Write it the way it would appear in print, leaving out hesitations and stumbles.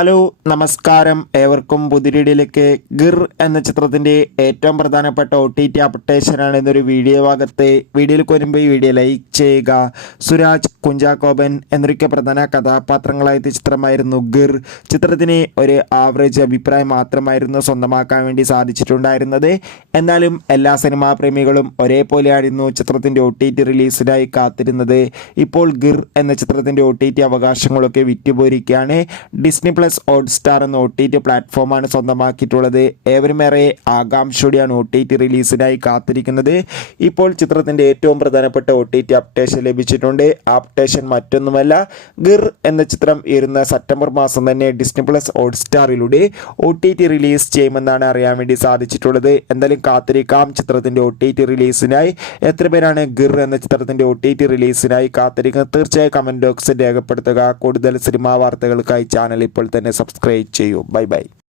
Hello നമസ്കാരം, ഏവർക്കും പുതിരിടിയിലേക്ക്. ഗിർ എന്ന ചിത്രത്തിൻ്റെ ഏറ്റവും പ്രധാനപ്പെട്ട OTT അപ്ഡേഷനാണ് എന്നൊരു വീഡിയോ ഭാഗത്ത്. വീഡിയോയിലേക്ക് വരുമ്പോൾ ഈ വീഡിയോ ലൈക്ക് ചെയ്യുക. സുരാജ്, കുഞ്ചാക്കോബൻ എന്നൊക്കെ പ്രധാന കഥാപാത്രങ്ങളായ ചിത്രമായിരുന്നു ഗിർ. ചിത്രത്തിന് ഒരു ആവറേജ് അഭിപ്രായം മാത്രമായിരുന്നു സ്വന്തമാക്കാൻ വേണ്ടി സാധിച്ചിട്ടുണ്ടായിരുന്നത്. എന്നാലും എല്ലാ സിനിമാ പ്രേമികളും ഒരേപോലെയായിരുന്നു ചിത്രത്തിൻ്റെ OTT റിലീസിനായി കാത്തിരുന്നത്. ഇപ്പോൾ ഗിർ എന്ന ചിത്രത്തിൻ്റെ OTT അവകാശങ്ങളൊക്കെ വിറ്റുപോയിരിക്കുകയാണ്. ഡിസ്നി പ്ലസ് ഹോട്ട്സ്റ്റാർ എന്ന OTT പ്ലാറ്റ്ഫോമാണ് സ്വന്തമാക്കിയിട്ടുള്ളത്. ഏവരുമേറെ ആകാംക്ഷയോടെയാണ് OTT റിലീസിനായി കാത്തിരിക്കുന്നത്. ഇപ്പോൾ ചിത്രത്തിൻ്റെ ഏറ്റവും പ്രധാനപ്പെട്ട OTT അപ്ഡേഷൻ ലഭിച്ചിട്ടുണ്ട്. ആ അപ്ഡേഷൻ മറ്റൊന്നുമല്ല, ഗിർ എന്ന ചിത്രം വരുന്ന സെപ്റ്റംബർ മാസം തന്നെ ഡിസ്നി പ്ലസ് ഹോട്ട്സ്റ്റാറിലൂടെ OTT റിലീസ് ചെയ്യുമെന്നാണ് അറിയാൻ വേണ്ടി സാധിച്ചിട്ടുള്ളത്. എന്തായാലും കാത്തിരിക്കാം ചിത്രത്തിൻ്റെ OTT റിലീസിനായി. എത്ര പേരാണ് ഗിർ എന്ന ചിത്രത്തിൻ്റെ OTT റിലീസിനായി കാത്തിരിക്കുന്നത്? തീർച്ചയായും കമൻറ്റ് ബോക്സിൽ രേഖപ്പെടുത്തുക. കൂടുതൽ സിനിമാ വാർത്തകൾക്കായി ചാനൽ ഇപ്പോൾ തന്നെ സബ്സ്ക്രൈബ് ചെയ്യൂ. Bye bye.